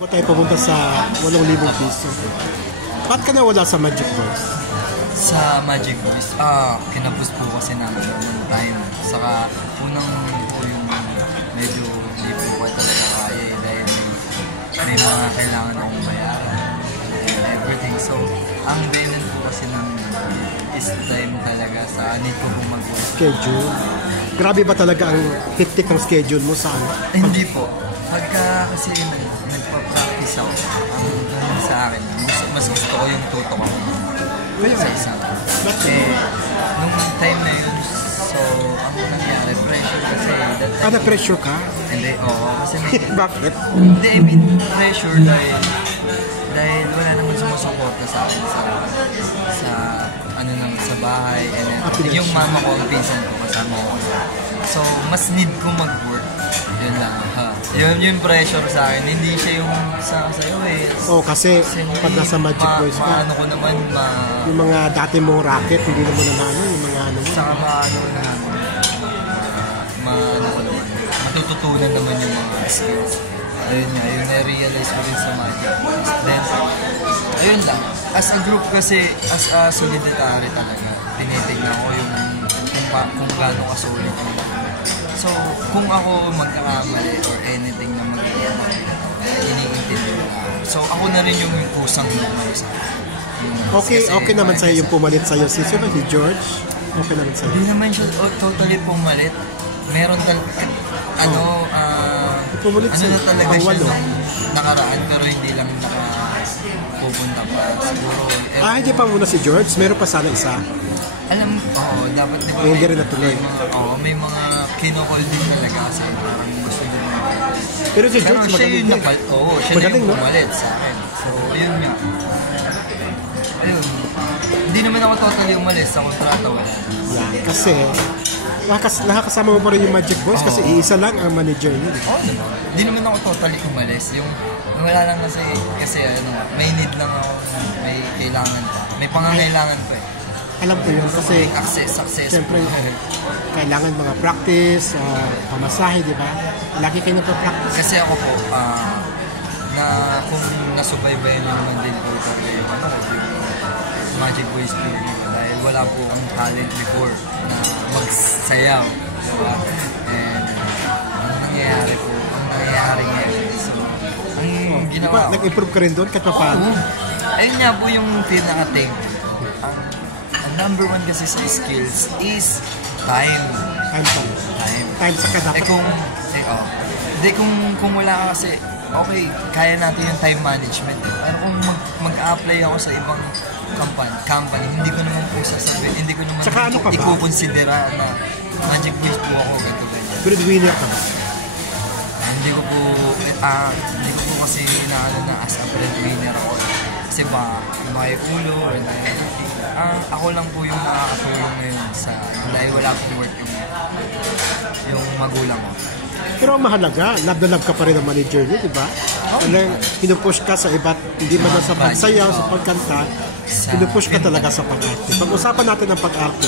Ba't tayo pumunta sa 8,000 piso? Ba't ka nawala sa Magic Voice? Sa Magic Voice, kinapos po kasi namin ng time. Saka unang po yung medyo hindi po talaga kaya dahil may mga kailangan akong bayaran and everything. So, ang payment po kasi ng is time talaga sa need ko po mag-work. Schedule? Grabe ba talaga ang hectic ng schedule mo sa ano? Hindi po. Pagka kasi nagpa-practice ako, ang sa akin, mas gusto ko yung tutok ako sa isang. Nung time na yun, so, ang nangyari, pressure kasi. Na-pressure ka? Hindi, oo. Kasi may... Bakit? Hindi, I mean, pressure dahil wala naman sumusuporta sa akin sa bahay. And yung mama ko, ang pinsan ko, kasama ko. So, mas need ko mag-work. Yun lang. Yung pressure sa akin, hindi siya yung sa'yo eh. Oo, kasi pag nasa Magic Voice ka, maano ko naman, yung mga dati mong racket, hindi naman na ano, yung mga ano mo. Saka maano na matututunan naman yung mga skills. Ayun nga, yung na-realize ko rin sa Magic Voice. Then, ayun lang. As a group kasi, as a solidary talaga, tinitignan ko yung kung gaano ka-solid yung so, kung ako magkakamali or anything na iniintindi ko. So, ako na rin yung kusang naman sa Okay naman sa'yo yung pumalit sa'yo. Si George, okay naman sa'yo. Hindi naman siya totally pumalit. Meron talaga, na talaga siya nung nakaraan pero hindi lang nakapupunta pa. Siguro, hindi pa muna si George. Meron pa sana isa. Alam, dapat di ba hindi rin natuloy. May mga kinokol din talaga kasi parang gusto nyo pero si George magaling din. Siya magaling, yung pumalit sa akin. So, yun nga. Ayun. Hindi naman ako totally umalis sa kontrata. Kasi, nakakasama mo pa rin yung Magic Voice kasi iisa lang ang manager niyo. Hindi naman ako totally umalis. Yung wala lang kasi may need lang ako, may kailangan pa. May pangangailangan pa eh. Alam ko yun kasi success. Siyempre, kailangan mga practice, pamasahe, di ba? Lagi kayo nagpa-practice. Kasi ako po, na kung nasubaybayan nyo naman din po yung Magic Voice Studio dahil wala po ang talent before na magsayaw. Diba? And ang nangyayari ngayon. So, ang ginawa diba, nag-improve ka rin doon kahit pa paano? Ayun nga po yung pinaka-thing. Ang number one kasi sa skills is time. Time sa kadapat. Kung wala ka kasi, okay, kaya natin yung time management. Pero kung mag-apply ako sa ibang company, hindi ko naman po sasabihin, hindi ko naman ikukonsidera na Magic Voice po ako, ganito. Breadwinner ka ba? Hindi ko po kasi inaano na as a breadwinner ako. Kasi ba, makikulo, ako lang po yung nakakatulong ngayon dahil wala pong work yung magulang ko. Pero ang mahalaga, love na love ka pa rin ang manager niyo, di ba? Pinupush ka sa iba't, hindi man lang sa pagsayaw, sa pagkanta, pinupush ka talaga sa pag-arte. Pag-usapan natin ang pag-arte.